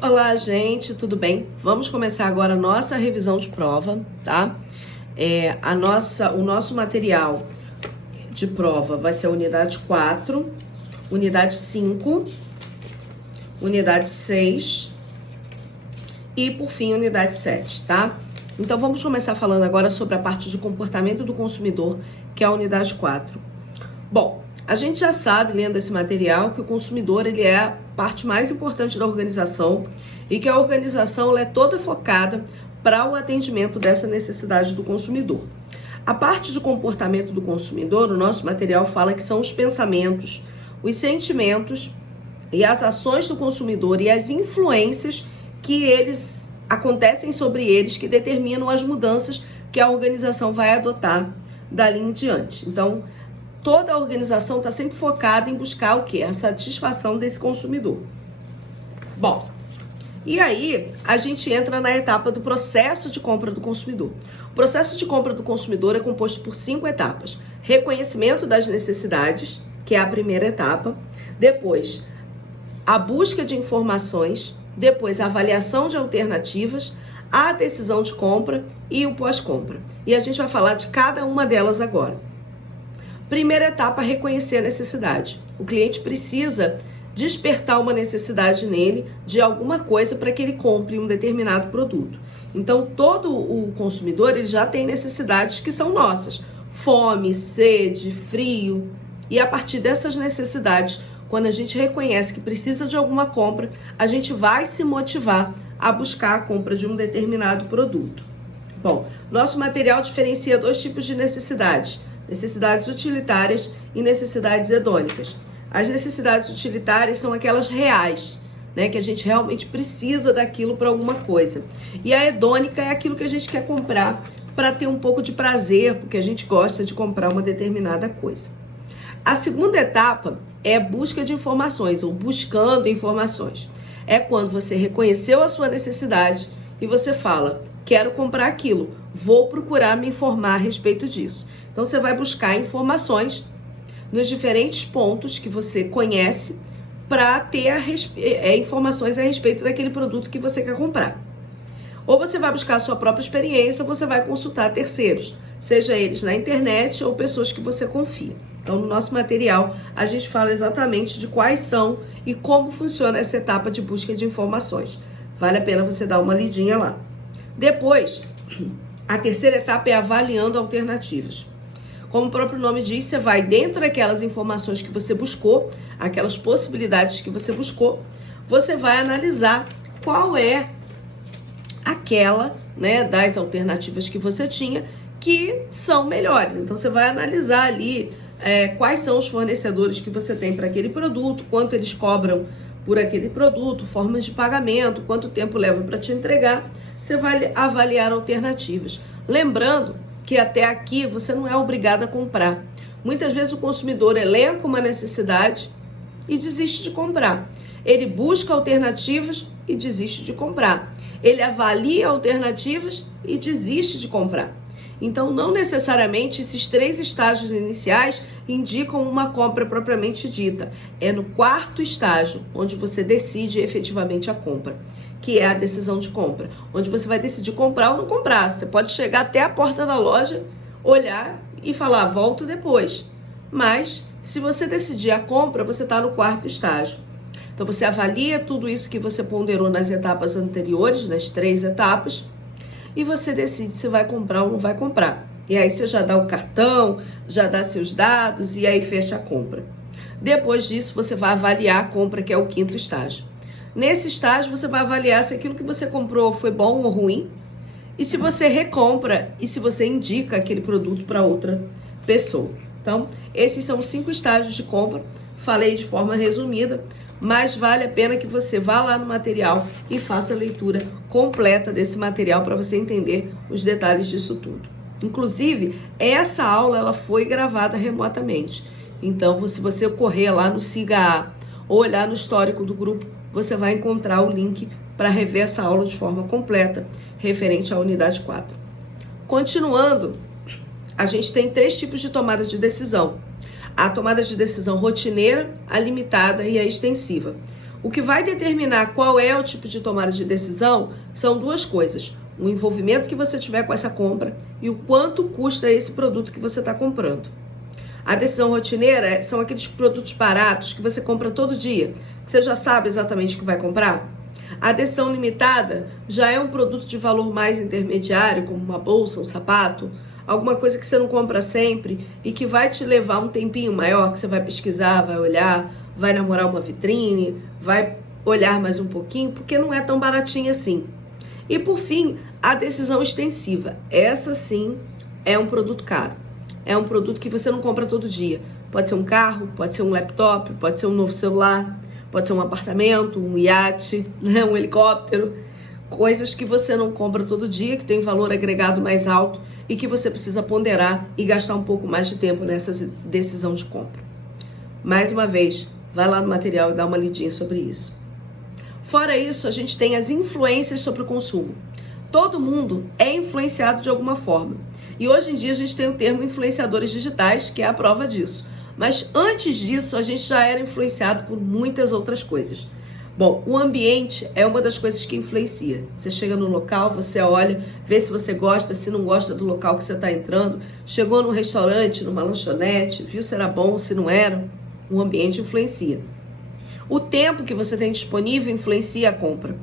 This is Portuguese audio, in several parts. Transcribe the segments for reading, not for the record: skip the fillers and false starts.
Olá, gente, tudo bem? Vamos começar agora a nossa revisão de prova, tá? O nosso material de prova vai ser a unidade 4, unidade 5, unidade 6 e, por fim, unidade 7, tá? Então, vamos começar falando agora sobre a parte de comportamento do consumidor, que é a unidade 4. Bom, a gente já sabe, lendo esse material, que o consumidor ele é a parte mais importante da organização e que a organização ela é toda focada para o atendimento dessa necessidade do consumidor. A parte de comportamento do consumidor, o nosso material fala que são os pensamentos, os sentimentos e as ações do consumidor e as influências que eles acontecem sobre eles que determinam as mudanças que a organização vai adotar dali em diante. Então, toda a organização está sempre focada em buscar o quê? A satisfação desse consumidor. Bom, e aí a gente entra na etapa do processo de compra do consumidor. O processo de compra do consumidor é composto por 5 etapas. Reconhecimento das necessidades, que é a primeira etapa. Depois, a busca de informações. Depois, a avaliação de alternativas, a decisão de compra e o pós-compra. E a gente vai falar de cada uma delas agora. Primeira etapa, reconhecer a necessidade. O cliente precisa despertar uma necessidade nele de alguma coisa para que ele compre um determinado produto. Então, todo o consumidor ele já tem necessidades que são nossas. Fome, sede, frio. E a partir dessas necessidades, quando a gente reconhece que precisa de alguma compra, a gente vai se motivar a buscar a compra de um determinado produto. Bom, nosso material diferencia 2 tipos de necessidades. Necessidades utilitárias e necessidades hedônicas. As necessidades utilitárias são aquelas reais, né, que a gente realmente precisa daquilo para alguma coisa. E a hedônica é aquilo que a gente quer comprar para ter um pouco de prazer, porque a gente gosta de comprar uma determinada coisa. A segunda etapa é busca de informações, ou buscando informações. É quando você reconheceu a sua necessidade e você fala, quero comprar aquilo, vou procurar me informar a respeito disso. Então, você vai buscar informações nos diferentes pontos que você conhece para ter informações a respeito daquele produto que você quer comprar. Ou você vai buscar a sua própria experiência, ou você vai consultar terceiros, seja eles na internet ou pessoas que você confia. Então, no nosso material, a gente fala exatamente de quais são e como funciona essa etapa de busca de informações. Vale a pena você dar uma lidinha lá. Depois, a terceira etapa é avaliando alternativas. Como o próprio nome diz, você vai dentro daquelas informações que você buscou, aquelas possibilidades que você buscou, você vai analisar qual é aquela, né, das alternativas que você tinha que são melhores. Então, você vai analisar ali quais são os fornecedores que você tem para aquele produto, quanto eles cobram por aquele produto, formas de pagamento, quanto tempo leva para te entregar. Você vai avaliar alternativas. Lembrando que até aqui você não é obrigado a comprar. Muitas vezes o consumidor elenca uma necessidade e desiste de comprar. Ele busca alternativas e desiste de comprar. Ele avalia alternativas e desiste de comprar. Então, não necessariamente esses 3 estágios iniciais indicam uma compra propriamente dita. É no 4º estágio onde você decide efetivamente a compra, que é a decisão de compra, onde você vai decidir comprar ou não comprar. Você pode chegar até a porta da loja, olhar e falar, volto depois. Mas, se você decidir a compra, você está no 4º estágio. Então, você avalia tudo isso que você ponderou nas etapas anteriores, nas 3 etapas, e você decide se vai comprar ou não vai comprar. E aí você já dá o cartão, já dá seus dados e aí fecha a compra. Depois disso, você vai avaliar a compra, que é o 5º estágio. Nesse estágio, você vai avaliar se aquilo que você comprou foi bom ou ruim, e se você recompra, e se você indica aquele produto para outra pessoa. Então, esses são os 5 estágios de compra. Falei de forma resumida, mas vale a pena que você vá lá no material e faça a leitura completa desse material para você entender os detalhes disso tudo. Inclusive, essa aula ela foi gravada remotamente. Então, se você correr lá no Siga A ou olhar no histórico do grupo, você vai encontrar o link para rever essa aula de forma completa, referente à unidade 4. Continuando, a gente tem 3 tipos de tomada de decisão. A tomada de decisão rotineira, a limitada e a extensiva. O que vai determinar qual é o tipo de tomada de decisão são duas coisas: o envolvimento que você tiver com essa compra e o quanto custa esse produto que você está comprando. A decisão rotineira são aqueles produtos baratos que você compra todo dia, que você já sabe exatamente o que vai comprar. A decisão limitada já é um produto de valor mais intermediário, como uma bolsa, um sapato, alguma coisa que você não compra sempre e que vai te levar um tempinho maior, que você vai pesquisar, vai olhar, vai namorar uma vitrine, vai olhar mais um pouquinho, porque não é tão baratinho assim. E por fim, a decisão extensiva. Essa sim é um produto caro. É um produto que você não compra todo dia. Pode ser um carro, pode ser um laptop, pode ser um novo celular, pode ser um apartamento, um iate, né, um helicóptero. Coisas que você não compra todo dia, que tem valor agregado mais alto e que você precisa ponderar e gastar um pouco mais de tempo nessa decisão de compra. Mais uma vez, vai lá no material e dá uma lidinha sobre isso. Fora isso, a gente tem as influências sobre o consumo. Todo mundo é influenciado de alguma forma. E hoje em dia a gente tem o termo influenciadores digitais, que é a prova disso. Mas antes disso, a gente já era influenciado por muitas outras coisas. Bom, o ambiente é uma das coisas que influencia. Você chega no local, você olha, vê se você gosta, se não gosta do local que você está entrando. Chegou num restaurante, numa lanchonete, viu se era bom, se não era. O ambiente influencia. O tempo que você tem disponível influencia a compra.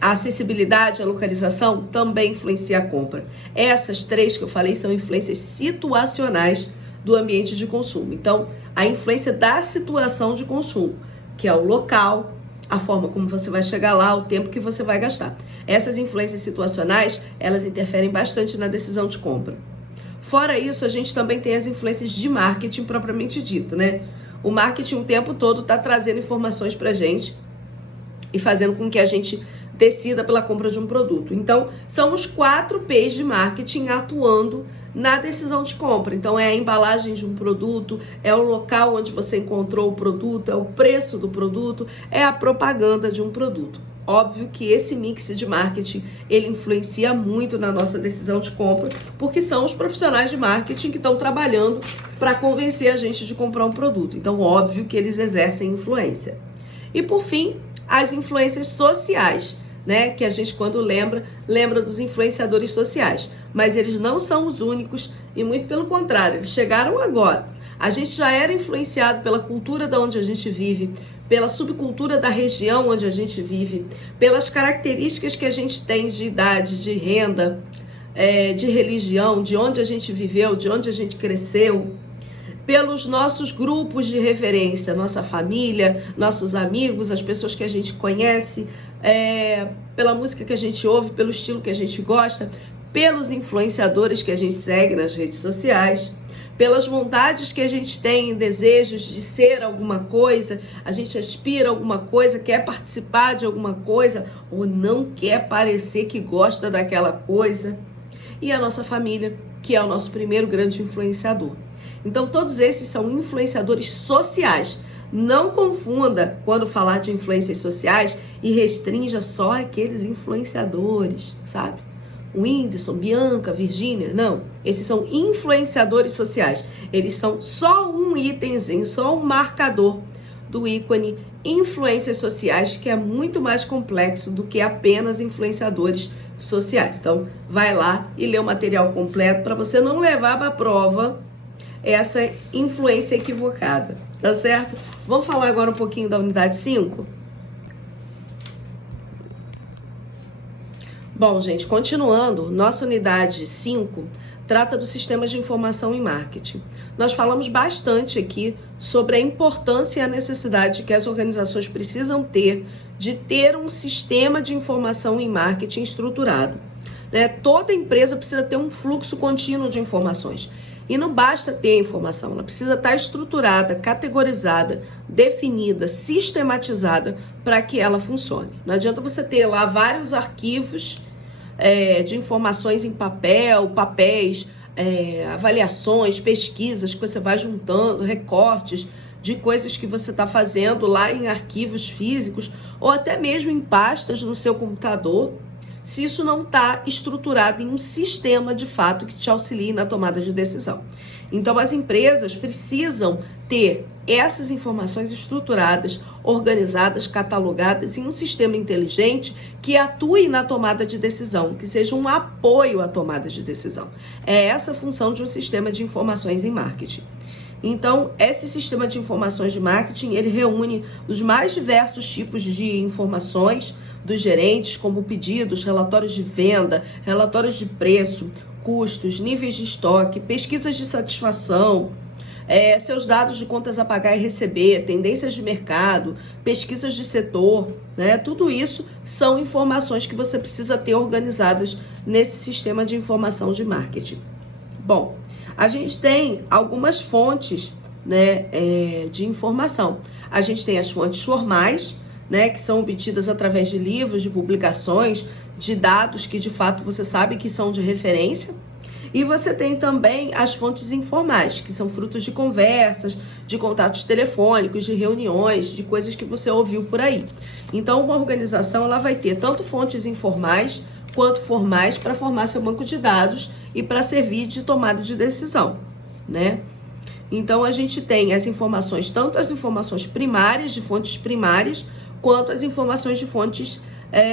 A acessibilidade, a localização também influencia a compra. Essas três que eu falei são influências situacionais do ambiente de consumo. Então, a influência da situação de consumo, que é o local, a forma como você vai chegar lá, o tempo que você vai gastar. Essas influências situacionais, elas interferem bastante na decisão de compra. Fora isso, a gente também tem as influências de marketing propriamente dito, né? O marketing o tempo todo está trazendo informações para a gente e fazendo com que a gente decida pela compra de um produto. Então, são os 4 P's de marketing atuando na decisão de compra. Então, é a embalagem de um produto, é o local onde você encontrou o produto, é o preço do produto, é a propaganda de um produto. Óbvio que esse mix de marketing, ele influencia muito na nossa decisão de compra, porque são os profissionais de marketing que estão trabalhando para convencer a gente de comprar um produto. Então, óbvio que eles exercem influência. E, por fim, as influências sociais, né? Que a gente, quando lembra dos influenciadores sociais. Mas eles não são os únicos e, muito pelo contrário, eles chegaram agora. A gente já era influenciado pela cultura de onde a gente vive, pela subcultura da região onde a gente vive, pelas características que a gente tem de idade, de renda, de religião, de onde a gente viveu, de onde a gente cresceu, pelos nossos grupos de referência, nossa família, nossos amigos, as pessoas que a gente conhece, pela música que a gente ouve, pelo estilo que a gente gosta, pelos influenciadores que a gente segue nas redes sociais, pelas vontades que a gente tem, desejos de ser alguma coisa, a gente aspira a alguma coisa, quer participar de alguma coisa ou não quer parecer que gosta daquela coisa. E a nossa família, que é o nosso primeiro grande influenciador. Então, todos esses são influenciadores sociais. Não confunda quando falar de influências sociais e restrinja só aqueles influenciadores, sabe? O Whindersson, Bianca, Virgínia, não. Esses são influenciadores sociais. Eles são só um itemzinho, só um marcador do ícone influências sociais, que é muito mais complexo do que apenas influenciadores sociais. Então, vai lá e lê o material completo para você não levar para a prova essa influência equivocada, tá certo? Vamos falar agora um pouquinho da unidade 5? Bom, gente, continuando, nossa unidade 5 trata dos sistemas de informação em marketing. Nós falamos bastante aqui sobre a importância e a necessidade que as organizações precisam ter de ter um sistema de informação em marketing estruturado, né? Toda empresa precisa ter um fluxo contínuo de informações. E não basta ter informação, ela precisa estar estruturada, categorizada, definida, sistematizada para que ela funcione. Não adianta você ter lá vários arquivos de informações em papéis, avaliações, pesquisas que você vai juntando, recortes de coisas que você está fazendo lá em arquivos físicos ou até mesmo em pastas no seu computador, se isso não está estruturado em um sistema de fato que te auxilie na tomada de decisão. Então, as empresas precisam ter essas informações estruturadas, organizadas, catalogadas em um sistema inteligente que atue na tomada de decisão, que seja um apoio à tomada de decisão. É essa a função de um sistema de informações em marketing. Então, esse sistema de informações de marketing, ele reúne os mais diversos tipos de informações dos gerentes, como pedidos, relatórios de venda, relatórios de preço, custos, níveis de estoque, pesquisas de satisfação, seus dados de contas a pagar e receber, tendências de mercado, pesquisas de setor, né? Tudo isso são informações que você precisa ter organizadas nesse sistema de informação de marketing. Bom, a gente tem algumas fontes, né, de informação. A gente tem as fontes formais, né, que são obtidas através de livros, de publicações, de dados que de fato você sabe que são de referência. E você tem também as fontes informais, que são frutos de conversas, de contatos telefônicos, de reuniões, de coisas que você ouviu por aí. Então, uma organização ela vai ter tanto fontes informais quanto formais para formar seu banco de dados e para servir de tomada de decisão, né? Então, a gente tem as informações, tanto as informações primárias, de fontes primárias, quanto as informações de fontes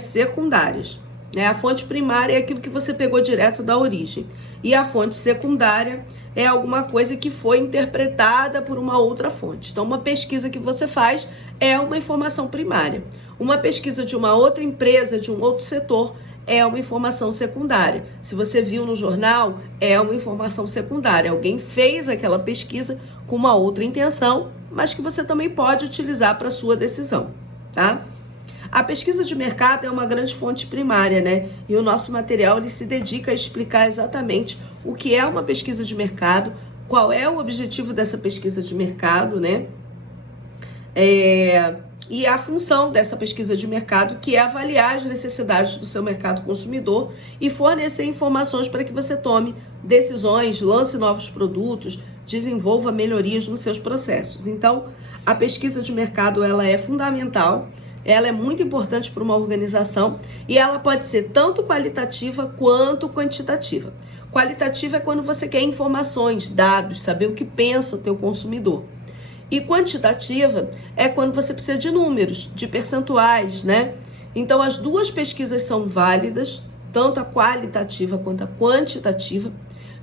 secundárias. Né? A fonte primária é aquilo que você pegou direto da origem. E a fonte secundária é alguma coisa que foi interpretada por uma outra fonte. Então, uma pesquisa que você faz é uma informação primária. Uma pesquisa de uma outra empresa, de um outro setor, é uma informação secundária. Se você viu no jornal, é uma informação secundária. Alguém fez aquela pesquisa com uma outra intenção, mas que você também pode utilizar para a sua decisão, tá? A pesquisa de mercado é uma grande fonte primária, né? E o nosso material ele se dedica a explicar exatamente o que é uma pesquisa de mercado, qual é o objetivo dessa pesquisa de mercado, né? E a função dessa pesquisa de mercado, que é avaliar as necessidades do seu mercado consumidor e fornecer informações para que você tome decisões, lance novos produtos, desenvolva melhorias nos seus processos. Então, a pesquisa de mercado ela é fundamental. Ela é muito importante para uma organização e ela pode ser tanto qualitativa quanto quantitativa. Qualitativa é quando você quer informações, dados, saber o que pensa o teu consumidor. E quantitativa é quando você precisa de números, de percentuais, né? Então, as duas pesquisas são válidas, tanto a qualitativa quanto a quantitativa.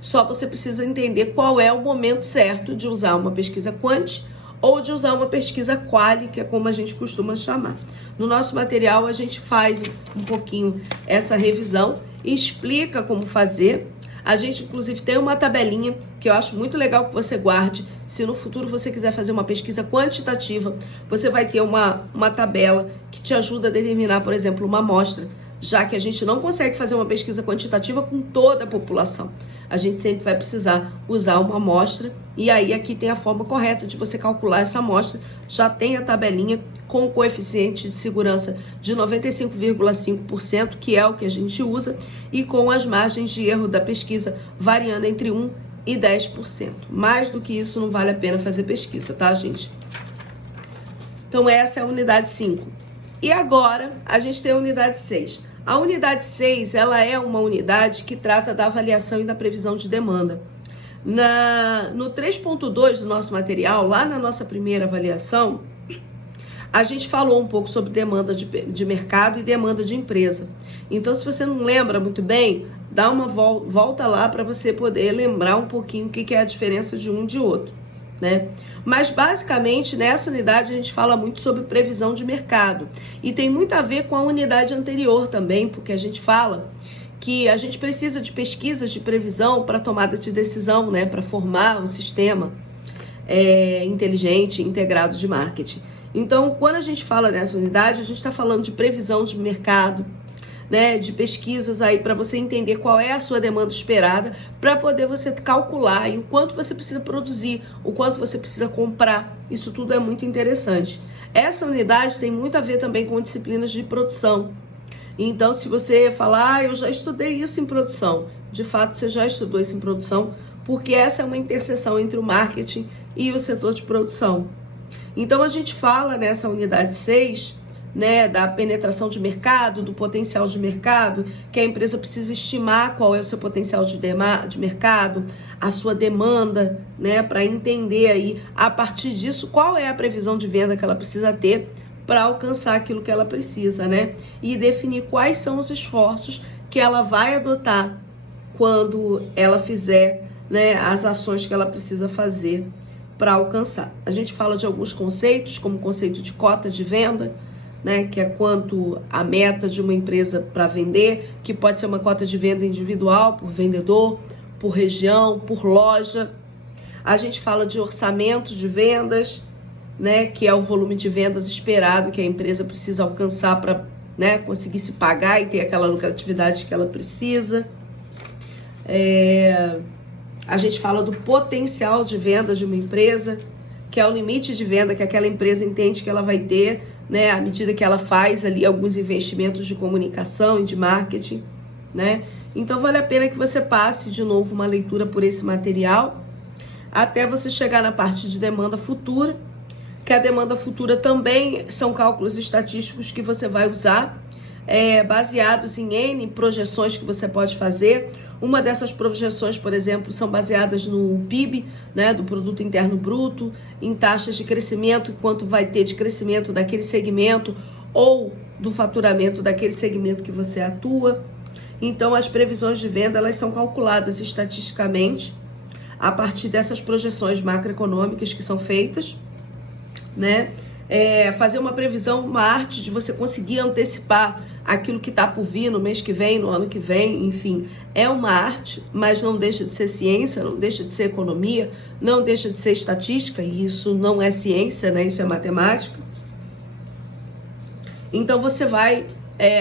Só você precisa entender qual é o momento certo de usar uma pesquisa quanti ou de usar uma pesquisa quali, que é como a gente costuma chamar. No nosso material, a gente faz um pouquinho essa revisão e explica como fazer. A gente, inclusive, tem uma tabelinha que eu acho muito legal que você guarde. Se no futuro você quiser fazer uma pesquisa quantitativa, você vai ter uma tabela que te ajuda a determinar, por exemplo, uma amostra, já que a gente não consegue fazer uma pesquisa quantitativa com toda a população. A gente sempre vai precisar usar uma amostra e aí aqui tem a forma correta de você calcular essa amostra. Já tem a tabelinha com o coeficiente de segurança de 95,5%, que é o que a gente usa, e com as margens de erro da pesquisa variando entre 1% e 10%. Mais do que isso não vale a pena fazer pesquisa, tá, gente? Então essa é a unidade 5. E agora a gente tem a unidade 6. A unidade 6, ela é uma unidade que trata da avaliação e da previsão de demanda. No 3.2 do nosso material, lá na nossa primeira avaliação, a gente falou um pouco sobre demanda de mercado e demanda de empresa. Então, se você não lembra muito bem, dá uma volta lá para você poder lembrar um pouquinho o que é a diferença de um e de outro, né? Mas, basicamente, nessa unidade a gente fala muito sobre previsão de mercado. E tem muito a ver com a unidade anterior também, porque a gente fala que a gente precisa de pesquisas de previsão para tomada de decisão, né? Para formar o sistema inteligente, integrado de marketing. Então, quando a gente fala nessa unidade, a gente está falando de previsão de mercado, né, de pesquisas aí para você entender qual é a sua demanda esperada, para poder você calcular e o quanto você precisa produzir, o quanto você precisa comprar. Isso tudo é muito interessante. Essa unidade tem muito a ver também com disciplinas de produção. Então, se você falar, eu já estudei isso em produção, de fato você já estudou isso em produção, porque essa é uma interseção entre o marketing e o setor de produção. Então, a gente fala nessa unidade 6 né, da penetração de mercado, do potencial de mercado, que a empresa precisa estimar qual é o seu potencial de mercado, a sua demanda, né, para entender aí, a partir disso, qual é a previsão de venda que ela precisa ter para alcançar aquilo que ela precisa, né? E definir quais são os esforços que ela vai adotar quando ela fizer, né, as ações que ela precisa fazer para alcançar. A gente fala de alguns conceitos, como o conceito de cota de venda, né, que é quanto a meta de uma empresa para vender, que pode ser uma cota de venda individual, por vendedor, por região, por loja. A gente fala de orçamento de vendas, né, que é o volume de vendas esperado que a empresa precisa alcançar para, né, conseguir se pagar e ter aquela lucratividade que ela precisa. A gente fala do potencial de vendas de uma empresa, que é o limite de venda que aquela empresa entende que ela vai ter, né, à medida que ela faz ali alguns investimentos de comunicação e de marketing, né? Então vale a pena que você passe de novo uma leitura por esse material, até você chegar na parte de demanda futura, que a demanda futura também são cálculos estatísticos que você vai usar, baseados em N projeções que você pode fazer. Uma dessas projeções, por exemplo, são baseadas no PIB, né, do Produto Interno Bruto, em taxas de crescimento, quanto vai ter de crescimento daquele segmento ou do faturamento daquele segmento que você atua. Então, as previsões de venda, elas são calculadas estatisticamente a partir dessas projeções macroeconômicas que são feitas, né? Fazer uma previsão, uma arte de você conseguir antecipar aquilo que está por vir no mês que vem, no ano que vem, enfim, é uma arte, mas não deixa de ser ciência, não deixa de ser economia, não deixa de ser estatística, e isso não é ciência, né? Isso é matemática. Então você vai,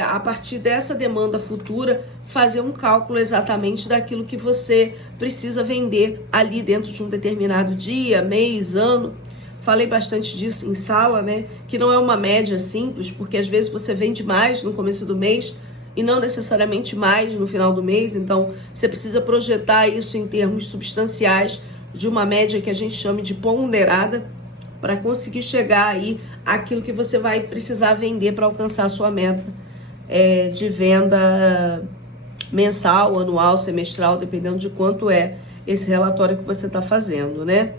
a partir dessa demanda futura, fazer um cálculo exatamente daquilo que você precisa vender ali dentro de um determinado dia, mês, ano. Falei bastante disso em sala, né? Que não é uma média simples, porque às vezes você vende mais no começo do mês e não necessariamente mais no final do mês. Então, você precisa projetar isso em termos substanciais de uma média que a gente chama de ponderada, para conseguir chegar aí àquilo que você vai precisar vender para alcançar a sua meta de venda mensal, anual, semestral, dependendo de quanto é esse relatório que você está fazendo, né?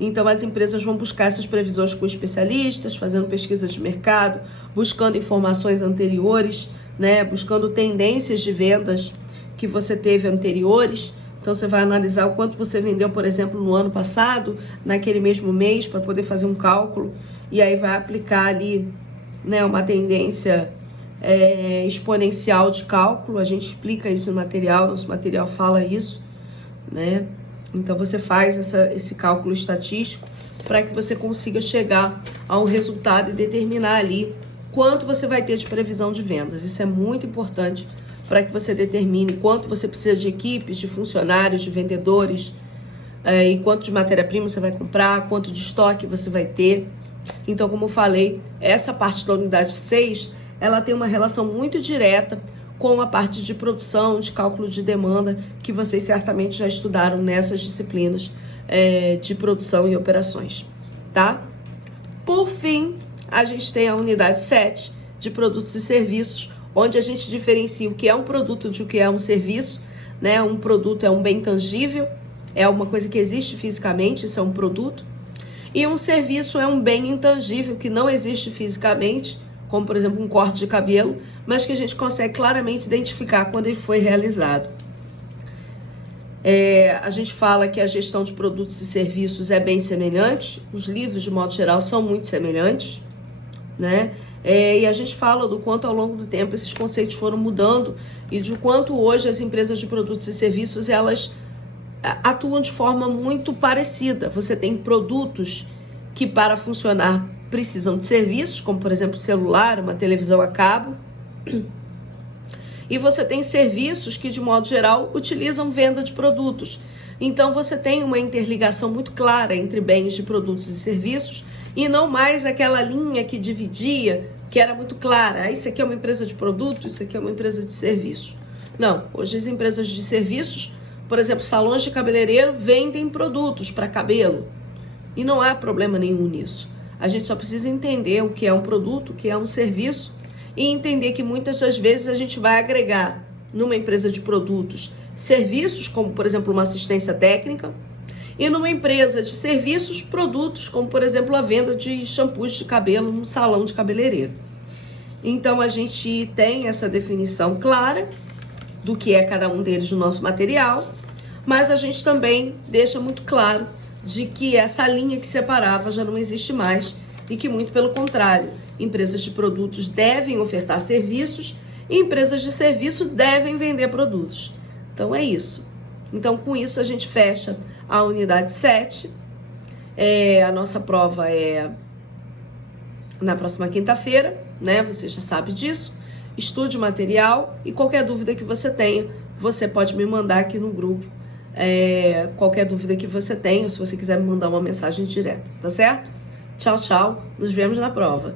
Então, as empresas vão buscar essas previsões com especialistas, fazendo pesquisa de mercado, buscando informações anteriores, né? Buscando tendências de vendas que você teve anteriores. Então, você vai analisar o quanto você vendeu, por exemplo, no ano passado, naquele mesmo mês, para poder fazer um cálculo. E aí vai aplicar ali, né, uma tendência exponencial de cálculo. A gente explica isso no material, nosso material fala isso, né? Então, você faz esse cálculo estatístico para que você consiga chegar a um resultado e determinar ali quanto você vai ter de previsão de vendas. Isso é muito importante para que você determine quanto você precisa de equipes, de funcionários, de vendedores, e quanto de matéria-prima você vai comprar, quanto de estoque você vai ter. Então, como eu falei, essa parte da unidade 6, ela tem uma relação muito direta com a parte de produção, de cálculo de demanda, que vocês certamente já estudaram nessas disciplinas de produção e operações, tá? Por fim, a gente tem a unidade 7 de produtos e serviços, onde a gente diferencia o que é um produto de o que é um serviço, né? Um produto é um bem tangível, é uma coisa que existe fisicamente, isso é um produto, e um serviço é um bem intangível que não existe fisicamente, como, por exemplo, um corte de cabelo, mas que a gente consegue claramente identificar quando ele foi realizado. A gente fala que a gestão de produtos e serviços é bem semelhante, os livros, de modo geral, são muito semelhantes, né? E a gente fala do quanto, ao longo do tempo, esses conceitos foram mudando e de quanto hoje as empresas de produtos e serviços, elas atuam de forma muito parecida. Você tem produtos que, para funcionar, precisam de serviços, como, por exemplo, celular, uma televisão a cabo. E você tem serviços que, de modo geral, utilizam venda de produtos. Então, você tem uma interligação muito clara entre bens de produtos e serviços e não mais aquela linha que dividia, que era muito clara. Isso aqui é uma empresa de produto, isso aqui é uma empresa de serviço. Não, hoje as empresas de serviços, por exemplo, salões de cabeleireiro vendem produtos para cabelo. E não há problema nenhum nisso. A gente só precisa entender o que é um produto, o que é um serviço e entender que muitas das vezes a gente vai agregar numa empresa de produtos serviços, como por exemplo uma assistência técnica, e numa empresa de serviços, produtos, como por exemplo a venda de shampoos de cabelo num salão de cabeleireiro. Então a gente tem essa definição clara do que é cada um deles no nosso material, mas a gente também deixa muito claro de que essa linha que separava já não existe mais e que, muito pelo contrário, empresas de produtos devem ofertar serviços e empresas de serviço devem vender produtos. Então é isso. Então com isso a gente fecha a unidade 7. A nossa prova é na próxima quinta-feira, né? Você já sabe disso. Estude o material e qualquer dúvida que você tenha, você pode me mandar aqui no grupo. Qualquer dúvida que você tenha, ou se você quiser me mandar uma mensagem direta, tá certo? Tchau, tchau. Nos vemos na prova.